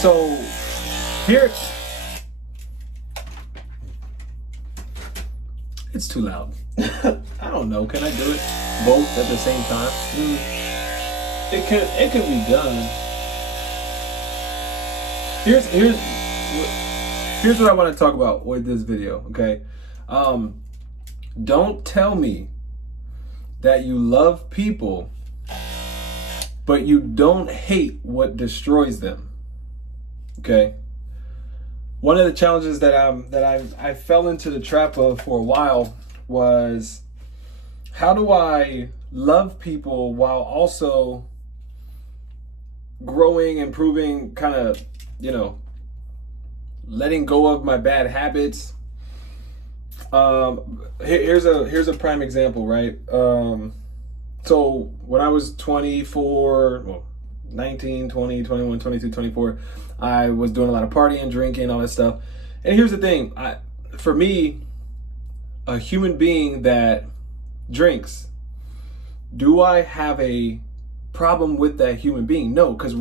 So here, it's too loud. I don't know. Can I do it both at the same time? It can be done. Here's what I want to talk about with this video. Okay, don't tell me that you love people, but you don't hate what destroys them. Okay. One of the challenges that I fell into the trap of for a while was, how do I love people while also growing, improving, kind of, letting go of my bad habits. Here's a prime example, right? So when I was 24, well, 19, 20, 21, 22, 24, I was doing a lot of partying, drinking, all that stuff. And here's the thing, for me, a human being that drinks, do I have a problem with that human being? No, because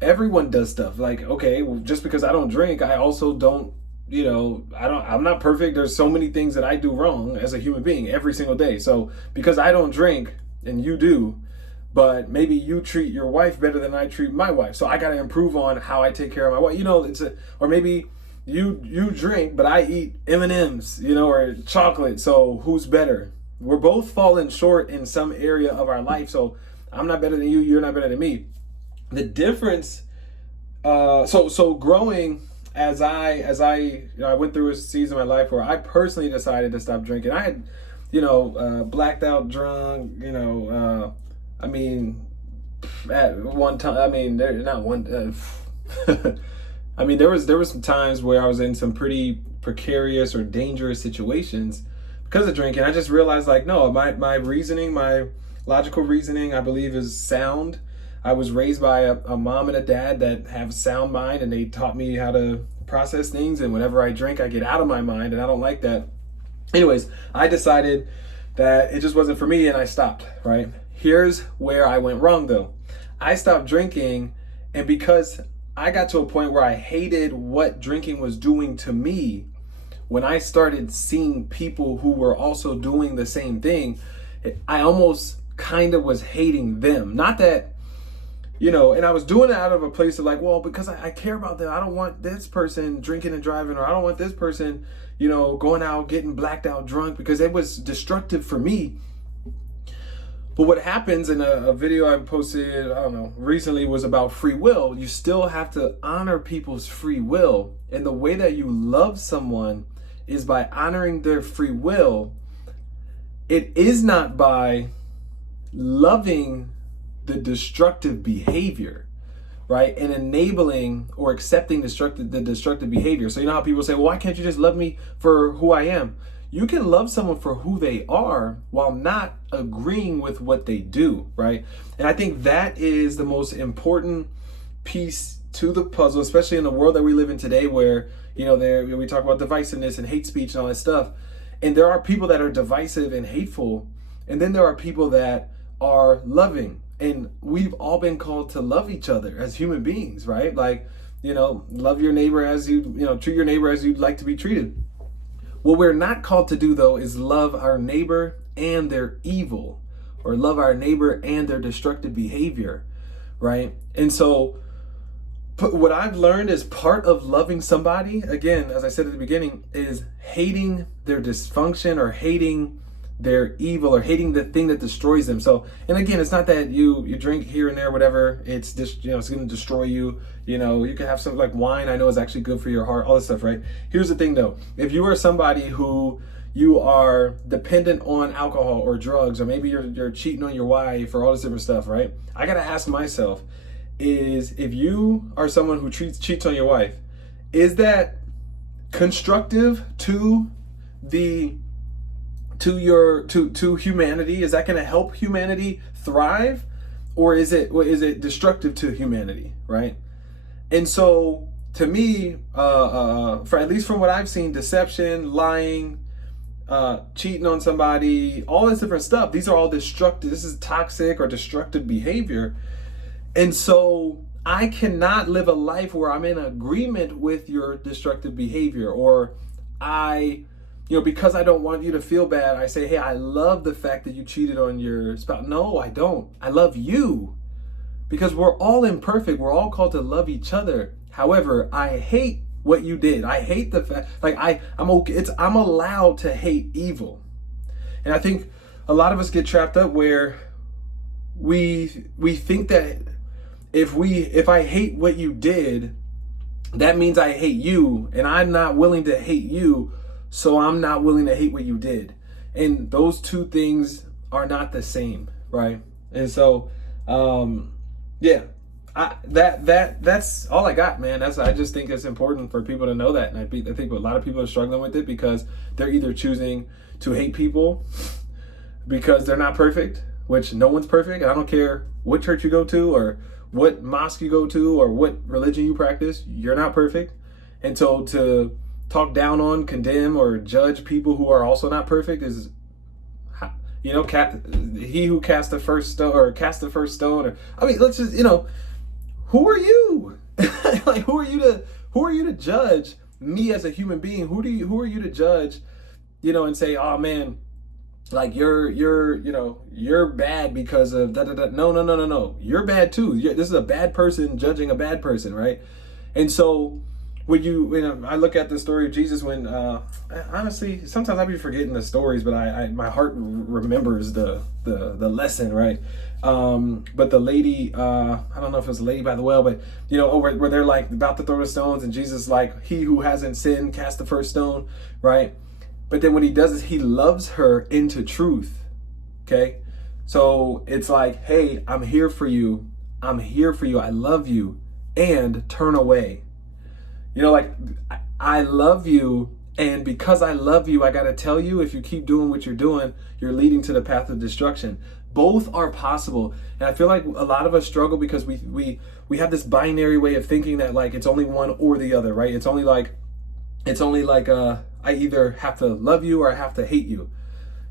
everyone does stuff. Okay, well, just because I don't drink, I also don't, I'm not perfect. There's so many things that I do wrong as a human being every single day. So because I don't drink and you do, but maybe you treat your wife better than I treat my wife, so I got to improve on how I take care of my wife. Or maybe you drink, but I eat M&Ms, or chocolate. So who's better? We're both falling short in some area of our life. So I'm not better than you. You're not better than me. The difference. So growing as I went through a season of my life where I personally decided to stop drinking. I had, blacked out, drunk, at one time, there was some times where I was in some pretty precarious or dangerous situations because of drinking. I just realized, no, my reasoning, my logical reasoning, I believe, is sound. I was raised by a mom and a dad that have sound mind, and they taught me how to process things. And whenever I drink, I get out of my mind, and I don't like that. Anyways, I decided that it just wasn't for me, and I stopped, right? Here's where I went wrong, though. I stopped drinking, and because I got to a point where I hated what drinking was doing to me, when I started seeing people who were also doing the same thing, I almost kind of was hating them. Not that, and I was doing it out of a place of because I care about them. I don't want this person drinking and driving, or I don't want this person, going out, getting blacked out drunk, because it was destructive for me. But what happens in a video I posted, recently, was about free will. You still have to honor people's free will. And the way that you love someone is by honoring their free will. It is not by loving the destructive behavior, right? And enabling or accepting the destructive behavior. So how people say, well, why can't you just love me for who I am? You can love someone for who they are while not agreeing with what they do, right? And I think that is the most important piece to the puzzle, especially in the world that we live in today, where, we talk about divisiveness and hate speech and all that stuff. And there are people that are divisive and hateful. And then there are people that are loving. And we've all been called to love each other as human beings, right? Love your neighbor as treat your neighbor as you'd like to be treated. What we're not called to do, though, is love our neighbor and their evil, or love our neighbor and their destructive behavior, right? And so what I've learned is part of loving somebody, again, as I said at the beginning, is hating their dysfunction or hating their evil or hating the thing that destroys them. So, and again, it's not that you drink here and there, whatever. It's just, it's going to destroy you. You can have something like wine. I know is actually good for your heart, all this stuff, right? Here's the thing, though. If you are somebody who you are dependent on alcohol or drugs, or maybe you're cheating on your wife or all this different stuff, right? I got to ask myself, if you are someone who cheats on your wife, is that constructive to humanity? Is that going to help humanity thrive, or is it destructive to humanity, right? And so, to me, for at least from what I've seen, deception, lying, cheating on somebody, all this different stuff, these are all destructive. This is toxic or destructive behavior. And so I cannot live a life where I'm in agreement with your destructive behavior, or because I don't want you to feel bad, I say, hey, I love the fact that you cheated on your spouse. No, I don't. I love you, because we're all imperfect. We're all called to love each other. However, I hate what you did. I hate the fact, like I'm okay. I'm allowed to hate evil. And I think a lot of us get trapped up where we think that if I hate what you did, that means I hate you, and I'm not willing to hate you, so I'm not willing to hate what you did. And those two things are not the same, right? And so, that's all I got, man. I just think it's important for people to know that, and I think a lot of people are struggling with it because they're either choosing to hate people because they're not perfect, which no one's perfect. I don't care what church you go to or what mosque you go to or what religion you practice, you're not perfect. And so to talk down on, condemn, or judge people who are also not perfect is, he who cast the first stone, or I mean, let's just, who are you? Like, who are you to judge me as a human being? Who are you to judge, and say, oh man, like you're bad because of da da da. No. You're bad too. This is a bad person judging a bad person, right? And so when I look at the story of Jesus, when honestly, sometimes I be forgetting the stories, but my heart remembers the lesson, right? But the lady, I don't know if it was a lady by the well, but where they're like about to throw the stones, and Jesus like, he who hasn't sinned cast the first stone, right? But then what he does is he loves her into truth. Okay. So it's like, hey, I'm here for you. I love you, and turn away. I love you. And because I love you, I got to tell you, if you keep doing what you're doing, you're leading to the path of destruction. Both are possible. And I feel like a lot of us struggle because we have this binary way of thinking that like it's only one or the other, right? It's only like I either have to love you or I have to hate you.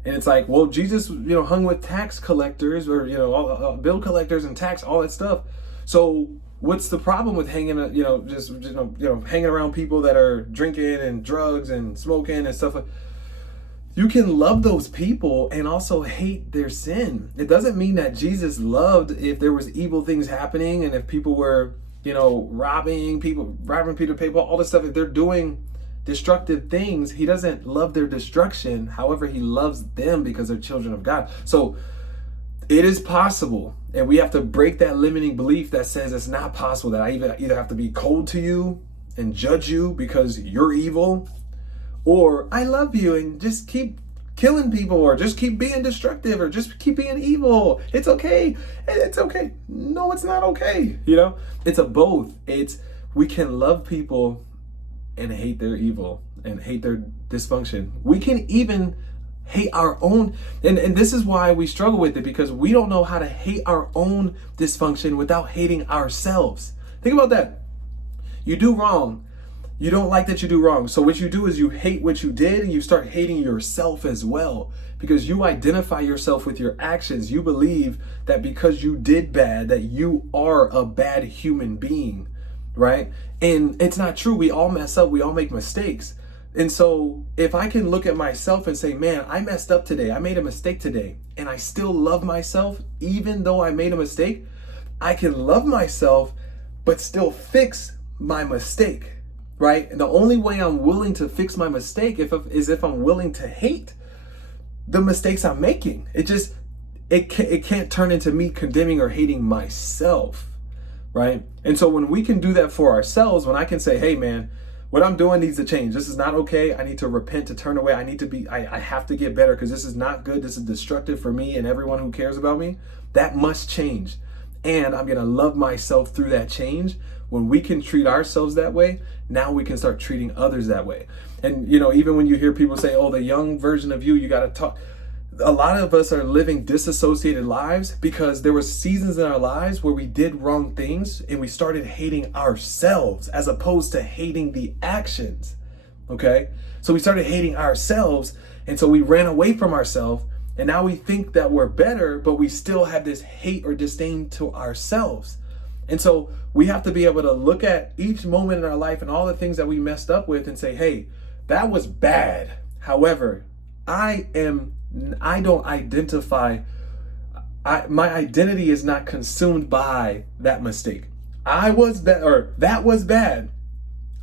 And it's like, well, Jesus, hung with tax collectors or, bill collectors and tax, all that stuff. So what's the problem with hanging, hanging around people that are drinking and drugs and smoking and stuff? You can love those people and also hate their sin. It doesn't mean that Jesus loved if there was evil things happening and if people were, robbing people to pay all this stuff. If they're doing destructive things, he doesn't love their destruction. However, he loves them because they're children of God. So it is possible, and we have to break that limiting belief that says it's not possible, that I either have to be cold to you and judge you because you're evil, or I love you and just keep killing people, or just keep being destructive, or just keep being evil. It's okay. It's okay. No, it's not okay. It's a both. We can love people and hate their evil and hate their dysfunction. We can even hate our own, and this is why we struggle with it, because we don't know how to hate our own dysfunction without hating ourselves. Think about that. You do wrong. You don't like that you do wrong. So what you do is you hate what you did, and you start hating yourself as well, because you identify yourself with your actions. You believe that because you did bad, that you are a bad human being, right? And it's not true. We all mess up. We all make mistakes. And so if I can look at myself and say, man, I messed up today, I made a mistake today, and I still love myself, even though I made a mistake, I can love myself, but still fix my mistake, right? And the only way I'm willing to fix my mistake is if I'm willing to hate the mistakes I'm making. It can't turn into me condemning or hating myself, right? And so when we can do that for ourselves, when I can say, hey man, what I'm doing needs to change. This is not okay. I need to repent, to turn away. I have to get better because this is not good. This is destructive for me and everyone who cares about me. That must change. And I'm going to love myself through that change. When we can treat ourselves that way, now we can start treating others that way. And, even when you hear people say, oh, the young version of you got to talk. A lot of us are living disassociated lives because there were seasons in our lives where we did wrong things and we started hating ourselves as opposed to hating the actions. Okay? So we started hating ourselves, and so we ran away from ourselves, and now we think that we're better, but we still have this hate or disdain to ourselves. And so we have to be able to look at each moment in our life and all the things that we messed up with and say, hey, that was bad. However, I don't identify, my identity is not consumed by that mistake. I was bad, or that was bad.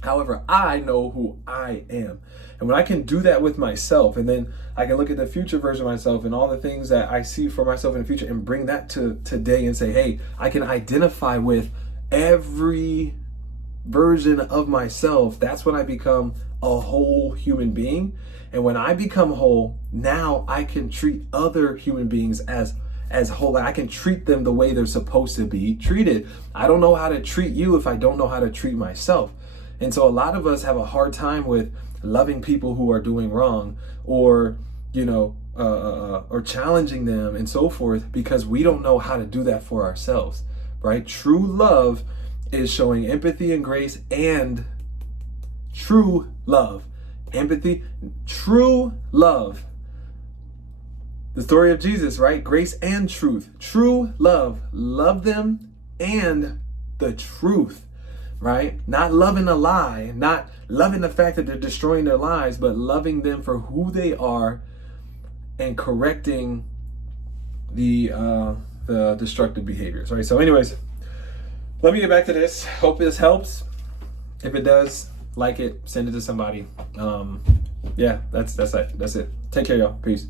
However, I know who I am. And when I can do that with myself, and then I can look at the future version of myself and all the things that I see for myself in the future and bring that to today and say, hey, I can identify with every version of myself. That's when I become a whole human being. And when I become whole, now I can treat other human beings as whole. I can treat them the way they're supposed to be treated. I don't know how to treat you if I don't know how to treat myself. And so a lot of us have a hard time with loving people who are doing wrong, or, or challenging them and so forth, because we don't know how to do that for ourselves, right? True love is showing empathy and grace, and true love. Empathy, true love. The story of Jesus, right? Grace and truth. True love. Love them and the truth, right? Not loving a lie, not loving the fact that they're destroying their lives, but loving them for who they are and correcting the destructive behaviors, right? So anyways, let me get back to this. Hope this helps. If it does, like it, send it to somebody. Yeah, that's it. Take care, y'all. Peace.